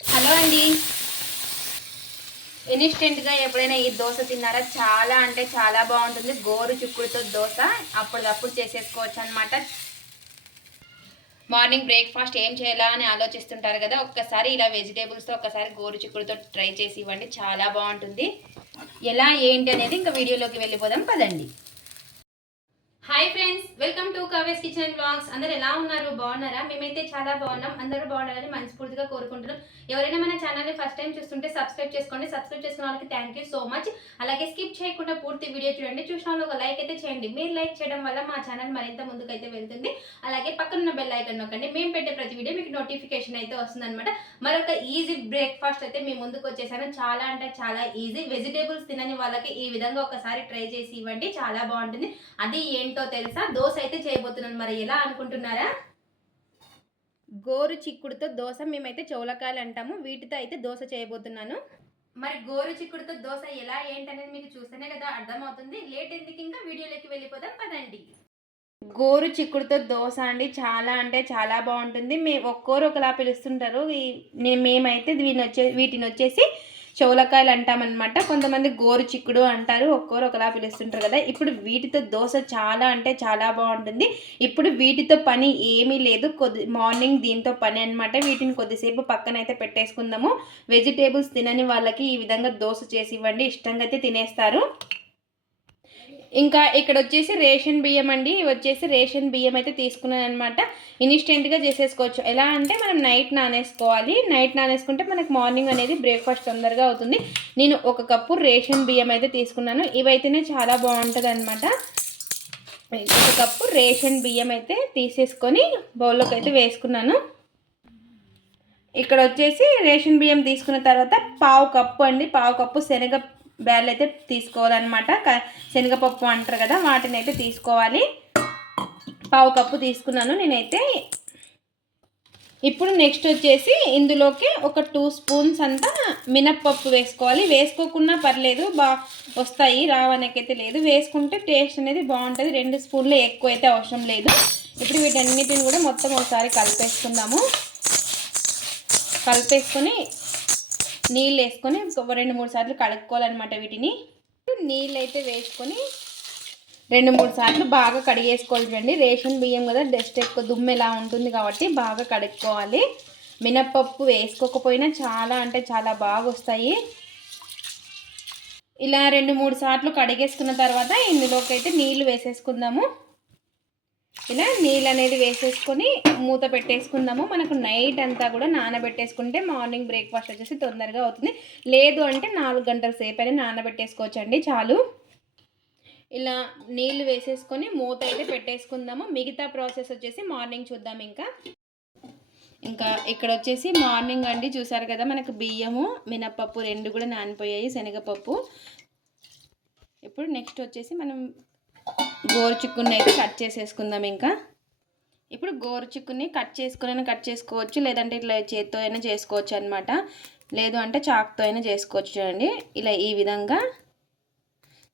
Hello అండి. ఇన్స్టెంట్గా ఎప్పుడైనా ఈ దోశ తిన్నారా? చాలా అంటే చాలా బాగుంటుంది. గోరు చిక్కుడుతో దోశ. అప్పటికప్పుడు చేసేసుకోవచ్చు అనమాట మార్నింగ్ బ్రేక్ఫాస్ట్ ఏం చేయాలా అని ఆలోచిస్తుంటారు కదా ఒక్కసారి ఇలా వెజిటేబుల్స్తో ఒక్కసారి గోరు చిక్కుడుతో ట్రై చేసి ఇవ్వండి. చాలా బాగుంటుంది. ఎలా ఏంటి అనేది ఇంకా వీడియోలోకి వెళ్ళిపోదాం. పదండి. Hi friends welcome to Kave's kitchen and blogs అందరు ఎలా ఉన్నారు? బాగున్నారా? మేమైతే చాలా బాగున్నాం. అందరూ బాగుండాలని మనస్ఫూర్తిగా కోరుకుంటున్నాం. ఎవరైనా మన ఛానల్ని ఫస్ట్ టైం చూస్తుంటే సబ్స్క్రైబ్ చేసుకోండి. సబ్స్క్రైబ్ చేసుకున్న వాళ్ళకి థ్యాంక్ యూ సో మచ్ అలాగే స్కిప్ చేయకుండా పూర్తి వీడియో చూడండి. చూసిన వాళ్ళు ఒక లైక్ అయితే చేయండి. మీరు లైక్ చేయడం వల్ల మా ఛానల్ మరింత ముందుకైతే వెళ్తుంది. అలాగే పక్కనున్న బెల్ ఐకన్ నొక్కండి. మేము పెట్టే ప్రతి వీడియో మీకు నోటిఫికేషన్ అయితే వస్తుందన్నమాట. మరొక ఈజీ బ్రేక్ఫాస్ట్ అయితే మేము ముందుకు వచ్చేసాను. చాలా అంటే చాలా ఈజీ వెజిటేబుల్స్ తినని వాళ్ళకి ఈ విధంగా ఒకసారి ట్రై చేసి ఇవ్వండి. చాలా బాగుంటుంది. అది ఏంటి తెలుసా? దోశ అయితే చేయబోతున్నాను. మరి ఎలా అనుకుంటున్నారా? గోరు చిక్కుడుతో దోశ మేమైతే చౌలకాయలు అంటాము. వీటితో అయితే దోశ చేయబోతున్నాను. మరి గోరు చిక్కుడుతో దోశ ఎలా ఏంటనేది మీకు చూస్తేనే కదా అర్థమవుతుంది. లేట్ ఎందుకు ఇంకా వీడియోలోకి వెళ్ళిపోదాం పదండి. గోరు చిక్కుడుతో దోశ అండి. చాలా అంటే చాలా బాగుంటుంది. మే ఒక్కోరు ఒకలా పిలుస్తుంటారు. ఈ- నే- మేమైతే వీటిని వచ్చే వీటిని వచ్చేసి చౌలకాయలు అంటామన్నమాట కొంతమంది గోరు చిక్కుడు అంటారు ఒక్కోరు ఒకలా పిలుస్తుంటారు కదా. ఇప్పుడు వీటితో దోశ చాలా అంటే చాలా బాగుంటుంది. ఇప్పుడు వీటితో పని ఏమీ లేదు. కొద్ది మార్నింగ్ దీంతో పని అనమాట వీటిని కొద్దిసేపు పక్కన అయితే పెట్టేసుకుందాము. వెజిటేబుల్స్ తినని వాళ్ళకి ఈ విధంగా దోశ చేసి ఇవ్వండి. ఇష్టంగా అయితే తినేస్తారు. ఇంకా ఇక్కడ వచ్చేసి రేషన్ బియ్యం అండి. వచ్చేసి రేషన్ బియ్యం అయితే తీసుకున్నాను అనమాట ఇన్స్టెంట్గా చేసేసుకోవచ్చు. ఎలా అంటే మనం నైట్ నానేసుకోవాలి. నైట్ నానేసుకుంటే మనకు మార్నింగ్ అనేది బ్రేక్ఫాస్ట్ తొందరగా అవుతుంది. నేను ఒక కప్పు రేషన్ బియ్యం అయితే తీసుకున్నాను. ఇవైతేనే చాలా బాగుంటుంది అనమాట ఒక కప్పు రేషన్ బియ్యం అయితే తీసేసుకొని బౌల్లోకి అయితే వేసుకున్నాను. ఇక్కడ వచ్చేసి రేషన్ బియ్యం తీసుకున్న తర్వాత పావు కప్పు అండి. పావు కప్పు శనగ బ్యాల్ అయితే తీసుకోవాలన్నమాట. క- శనగపప్పు అంటారు కదా వాటిని అయితే తీసుకోవాలి. పావు కప్పు తీసుకున్నాను నేనైతే. ఇప్పుడు నెక్స్ట్ వచ్చేసి ఇందులోకి ఒక టూ స్పూన్స్ అంతా మినప్పప్పు వేసుకోవాలి. వేసుకోకున్నా పర్లేదు బా వస్తాయి రావనకైతే లేదు. వేసుకుంటే టేస్ట్ అనేది బాగుంటుంది. రెండు స్పూన్లు ఎక్కువ అయితే అవసరం లేదు. ఇప్పుడు వీటన్నిటిని కూడా మొత్తం ఒకసారి కలిపేసుకుందాము. కలిపేసుకొని నీళ్ళు వేసుకొని రెండు మూడు సార్లు కడుక్కోవాలన్నమాట వీటిని. నీళ్ళు అయితే వేసుకొని రెండు మూడు సార్లు బాగా కడిగేసుకోవాలండి రేషన్ బియ్యం కదా డస్ట్ ఎక్కువ దుమ్ము ఎలా ఉంటుంది కాబట్టి బాగా కడుక్కోవాలి. మినప్పప్పు వేసుకోకపోయినా చాలా అంటే చాలా బాగా వస్తాయి ఇలా రెండు మూడు సార్లు కడిగేసుకున్న తర్వాత ఇందులోకి అయితే నీళ్ళు వేసేసుకుందాము. ఇలా నీళ్ళు అనేది వేసేసుకొని మూత పెట్టేసుకుందాము. మనకు నైట్ అంతా కూడా నానబెట్టేసుకుంటే మార్నింగ్ బ్రేక్ఫాస్ట్ వచ్చేసి తొందరగా అవుతుంది. లేదు అంటే నాలుగు గంటల సేపు అయినా నానబెట్టేసుకోవచ్చండి చాలు. ఇలా నీళ్ళు వేసేసుకొని మూత అయితే పెట్టేసుకుందాము. మిగతా ప్రాసెస్ వచ్చేసి మార్నింగ్ చూద్దాం ఇంకా. ఇంకా ఇక్కడ వచ్చేసి మార్నింగ్ అండి చూసారు కదా మనకు బియ్యము మినప్పప్పు రెండు కూడా నానిపోయాయి శనగపప్పు. ఇప్పుడు నెక్స్ట్ వచ్చేసి మనం గోరు చిక్కుని అయితే కట్ చేసేసుకుందాం ఇంకా. ఇప్పుడు గోరు చిక్కుని కట్ చేసుకుని కట్ చేసుకోవచ్చు లేదంటే ఇట్లా చేత్తో అయినా చేసుకోవచ్చు అనమాట లేదు అంటే చాక్తో అయినా చేసుకోవచ్చు చూడండి. ఇలా ఈ విధంగా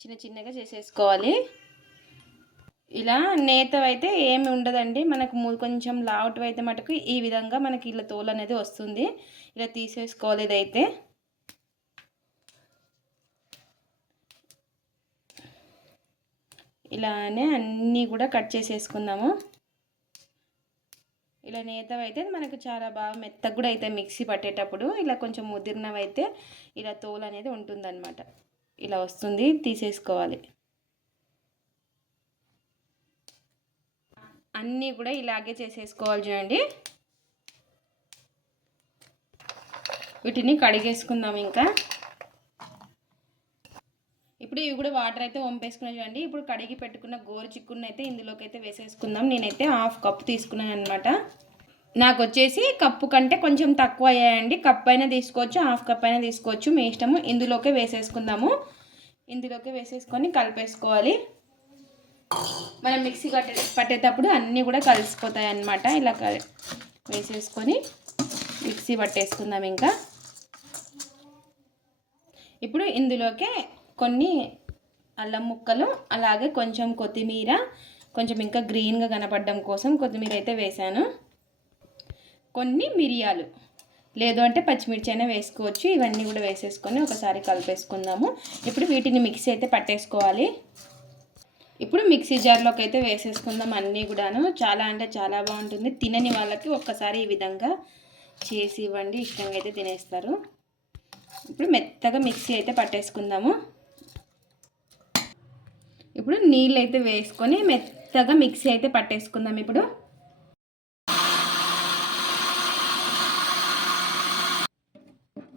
చిన్న చిన్నగా చేసేసుకోవాలి. ఇలా నేతవైతే ఏమి ఉండదండి. మనకు కొంచెం లావుట్ అయితే మటుకు ఈ విధంగా మనకి ఇలా తోలు అనేది వస్తుంది. ఇలా తీసేసుకోవాలి ఇదైతే. ఇలానే అన్నీ కూడా కట్ చేసేసుకుందాము. ఇలా నేతవైతే మనకు చాలా బాగా మెత్తగా కూడా అయితే మిక్సీ పట్టేటప్పుడు ఇలా కొంచెం ముదిరినవైతే ఇలా తోలు అనేది ఉంటుందన్నమాట. ఇలా వస్తుంది తీసేసుకోవాలి. అన్నీ కూడా ఇలాగే చేసేసుకోవాలి చూడండి. వీటిని కడిగేసుకుందాం ఇంకా. ఇప్పుడు ఇవి కూడా వాటర్ అయితే వంపేసుకున్నా చూడండి. ఇప్పుడు కడిగి పెట్టుకున్న గోరు చిక్కుని అయితే ఇందులోకి అయితే వేసేసుకుందాం. నేనైతే హాఫ్ కప్ తీసుకున్నాను అనమాట నాకు వచ్చేసి కప్పు కంటే కొంచెం తక్కువ అయ్యాయండి. కప్ అయినా తీసుకోవచ్చు హాఫ్ కప్ అయినా తీసుకోవచ్చు. మీ ఇష్టము. ఇందులోకే వేసేసుకుందాము. ఇందులోకి వేసేసుకొని కలిపేసుకోవాలి. మనం మిక్సీ కట్టే పట్టేటప్పుడు అన్నీ కూడా కలిసిపోతాయి అన్నమాట. ఇలా వేసేసుకొని మిక్సీ పట్టేసుకుందాం ఇంకా. ఇప్పుడు ఇందులోకే కొన్ని అల్లం ముక్కలు అలాగే కొంచెం కొత్తిమీర కొంచెం ఇంకా గ్రీన్గా కనపడడం కోసం కొత్తిమీర అయితే వేశాను. కొన్ని మిరియాలు లేదు అంటే పచ్చిమిర్చి అయినా వేసుకోవచ్చు. ఇవన్నీ కూడా వేసేసుకొని ఒకసారి కలిపేసుకుందాము. ఇప్పుడు వీటిని మిక్సీ అయితే పట్టేసుకోవాలి. ఇప్పుడు మిక్సీ జార్లోకి అయితే వేసేసుకుందాం అన్నీ కూడాను. చాలా అంటే చాలా బాగుంటుంది. తినని వాళ్ళకి ఒక్కసారి ఈ విధంగా చేసి ఇవ్వండి. ఇష్టంగా అయితే తినేస్తారు. ఇప్పుడు మెత్తగా మిక్సీ అయితే పట్టేసుకుందాము. ఇప్పుడు నీళ్ళు అయితే వేసుకొని మెత్తగా మిక్సీ అయితే పట్టేసుకుందాం ఇప్పుడు.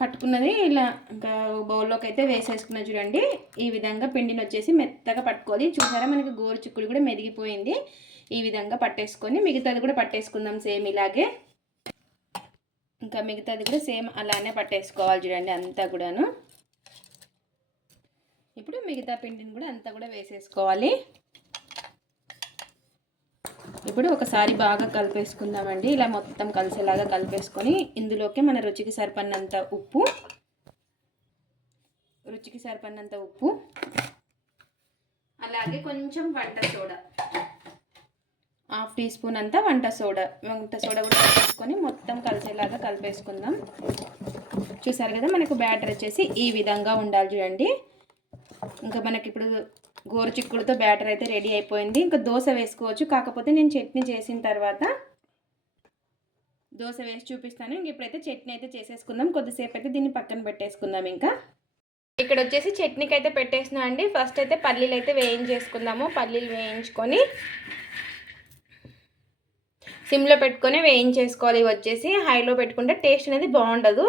పట్టుకున్నది ఇలా ఇంకా బౌల్లోకి అయితే వేసేసుకున్నా చూడండి. ఈ విధంగా పిండిని వచ్చేసి మెత్తగా పట్టుకోవాలి. చూసారా మనకి గోరు చిక్కుడు కూడా మెదిగిపోయింది. ఈ విధంగా పట్టేసుకొని మిగతాది కూడా పట్టేసుకుందాం సేమ్ ఇలాగే. ఇంకా మిగతాది కూడా సేమ్ అలానే పట్టేసుకోవాలి చూడండి అంతా కూడాను. మిగతా పిండిని కూడా అంతా కూడా వేసేసుకోవాలి. ఇప్పుడు ఒకసారి బాగా కలిపేసుకుందామండి. ఇలా మొత్తం కలిసేలాగా కలిపేసుకొని ఇందులోకి మన రుచికి సరిపడినంత ఉప్పు రుచికి సరిపడినంత ఉప్పు అలాగే కొంచెం వంట సోడా. హాఫ్ టీ స్పూన్ అంతా వంట సోడా. వంట సోడా కూడా వేసుకొని మొత్తం కలిసేలాగా కలిపేసుకుందాం. చూసారు కదా మనకు బ్యాటర్ వచ్చేసి ఈ విధంగా ఉండాలి చూడండి. ఇంకా మనకి ఇప్పుడు గోరు చిక్కుడుతో బ్యాటర్ అయితే రెడీ అయిపోయింది. ఇంకా దోశ వేసుకోవచ్చు. కాకపోతే నేను చట్నీ చేసిన తర్వాత దోశ వేసి చూపిస్తాను. ఇంక ఇప్పుడైతే చట్నీ అయితే చేసేసుకుందాం. కొద్దిసేపు అయితే దీన్ని పక్కన పెట్టేసుకుందాం ఇంకా. ఇక్కడ వచ్చేసి చట్నీకి అయితే పెట్టేసిన అండి. ఫస్ట్ అయితే పల్లీలు అయితే వేయించేసుకుందాము. పల్లీలు వేయించుకొని సిమ్లో పెట్టుకొని వేయించేసుకోవాలి. వచ్చేసి హైలో పెట్టుకుంటే టేస్ట్ అనేది బాగుండదు.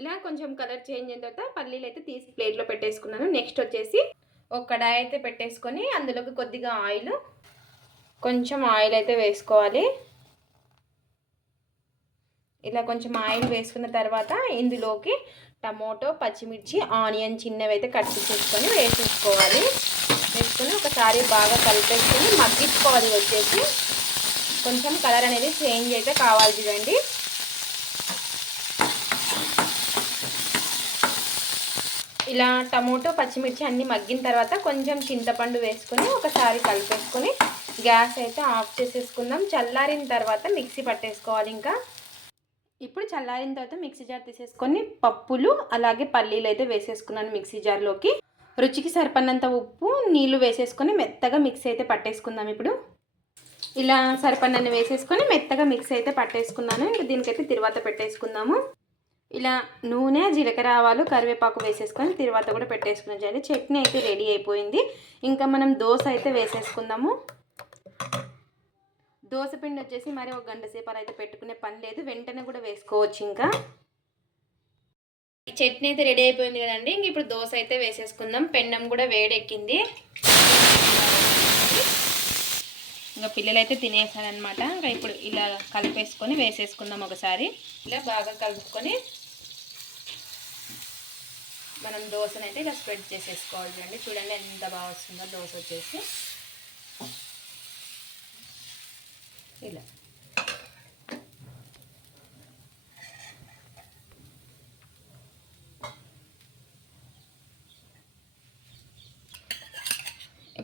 ఇలా కొంచెం కలర్ చేంజ్ అయిన తర్వాత పల్లీలు అయితే తీసి ప్లేట్లో పెట్టేసుకున్నాను. నెక్స్ట్ వచ్చేసి ఒక కడాయి అయితే పెట్టేసుకొని అందులోకి కొద్దిగా ఆయిల్ కొంచెం ఆయిల్ అయితే వేసుకోవాలి. ఇలా కొంచెం ఆయిల్ వేసుకున్న తర్వాత ఇందులోకి టమోటో పచ్చిమిర్చి ఆనియన్ చిన్నవి అయితే కట్ చేసుకొని వేసేసుకోవాలి. వేసుకొని ఒకసారి బాగా కలిపేసుకొని మగ్గించుకోవాలి వచ్చేసి. కొంచెం కలర్ అనేది చేంజ్ అయితే కావాలి చూడండి. ఇలా టమోటో పచ్చిమిర్చి అన్నీ మగ్గిన తర్వాత కొంచెం చింతపండు వేసుకొని ఒకసారి కలిపేసుకొని గ్యాస్ అయితే ఆఫ్ చేసేసుకుందాం. చల్లారిన తర్వాత మిక్సీ పట్టేసుకోవాలి ఇంకా. ఇప్పుడు చల్లారిన తర్వాత మిక్సీ జార్ తీసేసుకొని పప్పులు అలాగే పల్లీలు అయితే వేసేసుకున్నాను మిక్సీ జార్లోకి రుచికి సరిపడినంత ఉప్పు నీళ్ళు వేసేసుకొని మెత్తగా మిక్సీ అయితే పట్టేసుకుందాం ఇప్పుడు. ఇలా సరిపడినన్ని వేసేసుకొని మెత్తగా మిక్సీ అయితే పట్టేసుకున్నాను. ఇంకా దీనికైతే తిరువాత పెట్టేసుకుందాము. ఇలా నూనె జీలకర్ర ఆవాలు కరివేపాకు వేసేసుకొని తర్వాత కూడా పెట్టేసుకున్నాం చేయండి చట్నీ అయితే రెడీ అయిపోయింది. ఇంకా మనం దోశ అయితే వేసేసుకుందాము. దోశ పిండి వచ్చేసి మరి ఒక గంట సేపు అయితే పెట్టుకునే పని లేదు. వెంటనే కూడా వేసుకోవచ్చు ఇంకా. చట్నీ అయితే రెడీ అయిపోయింది కదండి. ఇంక ఇప్పుడు దోశ అయితే వేసేసుకుందాం. పెండం కూడా వేడెక్కింది. ఇంకా పిల్లలు అయితే తినేసారనమాట ఇంకా ఇప్పుడు ఇలా కలిపేసుకొని వేసేసుకుందాం ఒకసారి. ఇలా బాగా కలుపుకొని మనం దోశనైతే ఇలా స్ప్రెడ్ చేసేసుకోవాలి చూడండి. చూడండి ఎంత బాగా వస్తుందో దోశ వచ్చేసి. ఇలా.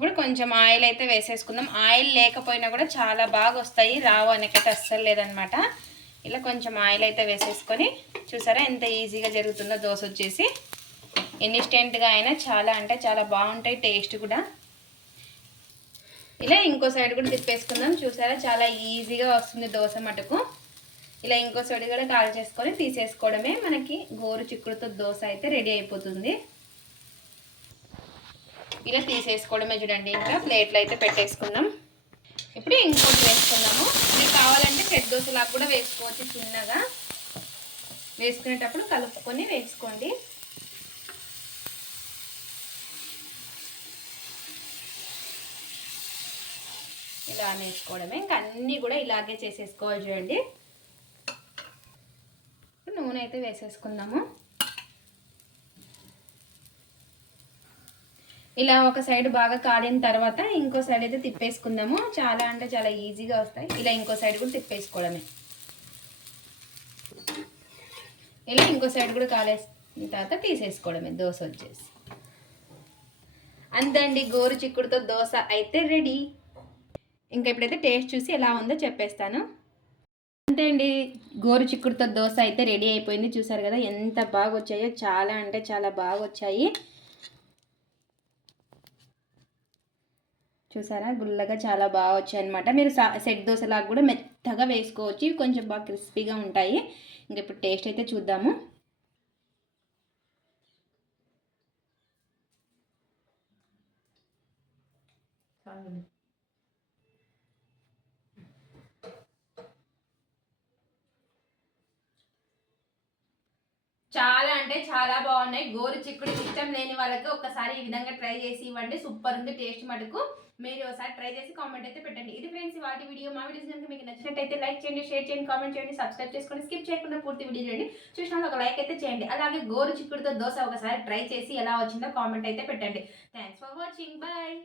ఇప్పుడు కొంచెం ఆయిల్ అయితే వేసేసుకుందాం. ఆయిల్ లేకపోయినా కూడా చాలా బాగా వస్తాయి. రావు అనకైతే అస్సలు లేదనమాట ఇలా కొంచెం ఆయిల్ అయితే వేసేసుకొని చూసారా ఎంత ఈజీగా జరుగుతుందో దోశ వచ్చేసి. ఇన్స్టెంట్గా అయినా చాలా అంటే చాలా బాగుంటాయి టేస్ట్ కూడా. ఇలా ఇంకో సైడ్ కూడా తిప్పేసుకుందాం. చూసారా చాలా ఈజీగా వస్తుంది దోశ మటుకు. ఇలా ఇంకో సైడ్ కూడా కాల్ చేసుకొని తీసేసుకోవడమే మనకి గోరు చిక్కుడుతో దోశ అయితే రెడీ అయిపోతుంది. ఇలా తీసేసుకోవడమే చూడండి. ఇంకా ప్లేట్లు అయితే పెట్టేసుకుందాం. ఇప్పుడు ఇంకోటి వేసుకుందాము. మీకు కావాలంటే సెట్ దోశలాగా కూడా వేసుకోవచ్చు చిన్నగా. వేసుకునేటప్పుడు కలుపుకొని వేసుకోండి. ఇలా వేసుకోవడమే. ఇంకా అన్నీ కూడా ఇలాగే చేసేసుకోవాలి చూడండి. నూనె అయితే వేసేసుకుందాము. ఇలా ఒక సైడ్ బాగా కాలిన తర్వాత ఇంకో సైడ్ అయితే తిప్పేసుకుందాము. చాలా అంటే చాలా ఈజీగా వస్తాయి. ఇలా ఇంకో సైడ్ కూడా తిప్పేసుకోవడమే. ఇలా ఇంకో సైడ్ కూడా కాలేసిన తర్వాత తీసేసుకోవడమే దోశ వచ్చేసి. అంతండి గోరు చిక్కుడుతో దోశ అయితే రెడీ. ఇంకా ఇప్పుడైతే టేస్ట్ చూసి ఎలా ఉందో చెప్పేస్తాను. అంతే అండి గోరు చిక్కుడుతో దోశ అయితే రెడీ అయిపోయింది. చూసారు కదా ఎంత బాగా వచ్చాయో చాలా అంటే చాలా బాగా వచ్చాయి చూసారా? గుల్లగా చాలా బాగా వచ్చాయి అనమాట మీరు సా- సెట్ దోశలాగా కూడా మెత్తగా వేసుకోవచ్చు. ఇవి కొంచెం బాగా క్రిస్పీగా ఉంటాయి. ఇంక ఇప్పుడు టేస్ట్ అయితే చూద్దాము. చాలా అంటే చాలా బాగున్నాయి. గోరు చిక్కుడు ఇష్టం లేని వాళ్ళకి ఒకసారి ఈ విధంగా ట్రై చేసి ఇవ్వండి. సూపర్ ఉంది టేస్ట్ మటుకు. మీరు ఒకసారి ట్రై చేసి కామెంట్ అయితే పెట్టండి. ఇది ఫ్రెండ్స్ వాటి వీడియో మా వీడియోస్ కనుక మీకు నచ్చినట్టయితే లైక్ చేయండి షేర్ చేయండి కామెంట్ చేయండి సబ్స్క్రైబ్ చేసుకోండి స్కిప్ చేయకుండా పూర్తి వీడియో చేయండి చూసిన ఒక లైక్ అయితే చేయండి. అలాగే గోరు చిక్కుడుతో దోశ ఒకసారి ట్రై చేసి ఎలా వచ్చిందో కామెంట్ అయితే పెట్టండి. Thanks for watching bye